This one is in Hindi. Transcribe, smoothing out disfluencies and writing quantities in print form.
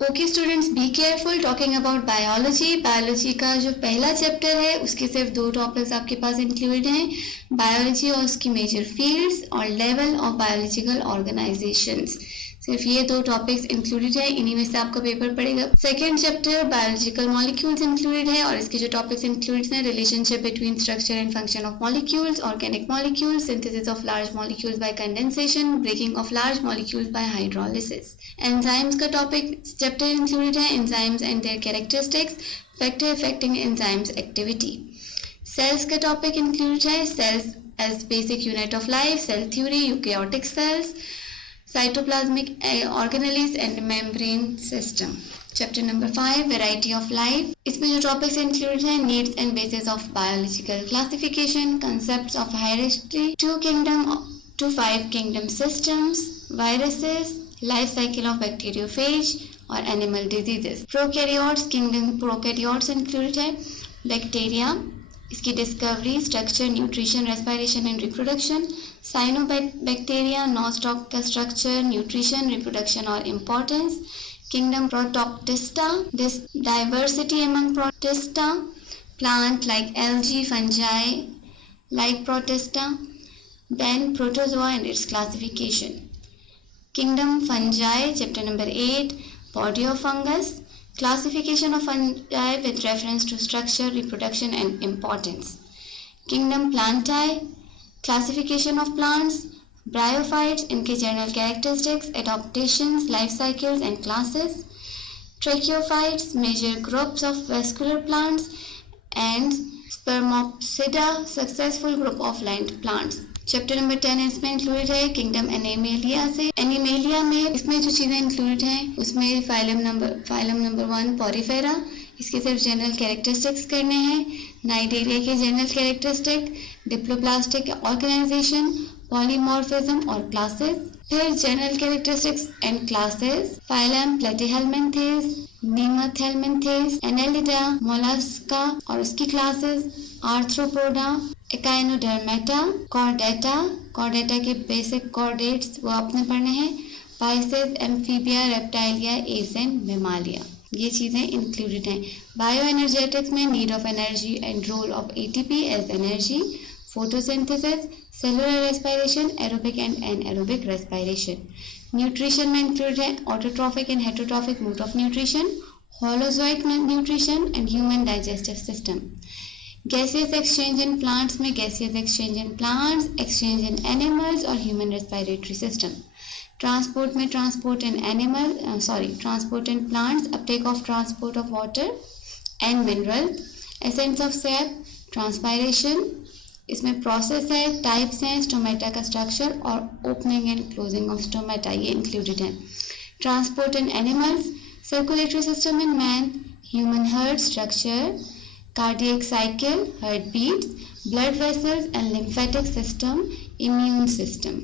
Okay students, be careful talking about biology. Biology का जो पहला चैप्टर है उसके सिर्फ 2 टॉपिक्स आपके पास इंक्लूडेड हैं, बायोलॉजी और उसकी मेजर फील्ड्स और लेवल ऑफ बायोलॉजिकल ऑर्गेनाइजेशंस। सिर्फ ये 2 टॉपिक्स इंक्लूडेड है, इन्हीं में से आपका पेपर पड़ेगा। Second chapter biological molecules included है और इसके जो टॉपिक्स इंक्लूडेड हैं, relationship between structure and function of molecules, organic molecules, synthesis of large molecules by condensation, breaking of large molecules by hydrolysis. Enzymes का टॉपिक चैप्टर इंक्लूडेड है, enzymes and their characteristics, factor affecting enzymes activity. Cells का टॉपिक इंक्लूडेड है, cells as basic unit of life, cell theory, eukaryotic cells, cytoplasmic organelles and membrane system. Chapter number 5 variety of life. इसमें जो टॉपिक्स इंक्लूडेड हैं, needs and bases of biological classification, concepts of hierarchy, 2 kingdom to 5 kingdom systems, viruses, life cycle of bacteriophage और animal diseases. Prokaryotes, kingdom prokaryotes included है, बैक्टीरिया, इसकी discovery, structure, nutrition, respiration and reproduction, cyanobacteria, nostoc का स्ट्रक्चर, न्यूट्रिशन, रिप्रोडक्शन और importance, kingdom protoctista, diversity among protista, plant like algae, fungi like protista, then protozoa and its classification. Kingdom fungi, chapter number 8 body of fungus, classification of fungi with reference to structure, reproduction and importance. Kingdom Plantae, classification of plants, bryophytes, इनके general characteristics, adaptations, life cycles and classes, tracheophytes, major groups of vascular plants and spermopsida, successful group of land plants. Chapter number 10 इसमें इंक्लूडेड है, किंगडम एनिमेलिया से। एनिमेलिया में इसमें जो चीज़ें इंक्लूडेड हैं उसमें फाइलम नंबर 1 पॉरीफेरा, इसके सिर्फ जनरल कैरेक्टरिस्टिक्स करने हैं, नाइडेरिया के general characteristic, diploblastic organisation, polymorphism और क्लासेस। फिर general characteristics and classes, phylum platyhelminthes, nemathelminthes, annelida, mollusca और उसकी क्लासेस, आर्थ्रोपोडा, एकाइनोडर्मेटा, कॉर्डेटा के बेसिक कॉर्डेट्स वो आपने पढ़ने हैं, pisces, amphibia, reptilia, aves and mammalia, ये चीज़ें इंक्लूडेड हैं। बायो एनर्जेटिक्स में need of energy and role of ATP as energy, photosynthesis, cellular respiration, aerobic and anaerobic respiration. Nutrition में इंक्लूडेड है autotrophic and heterotrophic mode of nutrition, holozoic nutrition and human digestive system. Gaseous exchange in plants में gaseous exchange in plants, exchange in animals और ह्यूमन रेस्पिरेटरी सिस्टम। ट्रांसपोर्ट में transport in plants, uptake of transport of water and mineral, ascent of cell, transpiration, इसमें प्रोसेस है, टाइप्स हैं, स्टोमेटा का स्ट्रक्चर और opening and closing of stomata, ये इंक्लूडेड है। Transport in animals, circulatory system in man, human heart structure, cardiac cycle, heart beats, blood vessels and lymphatic system, immune system.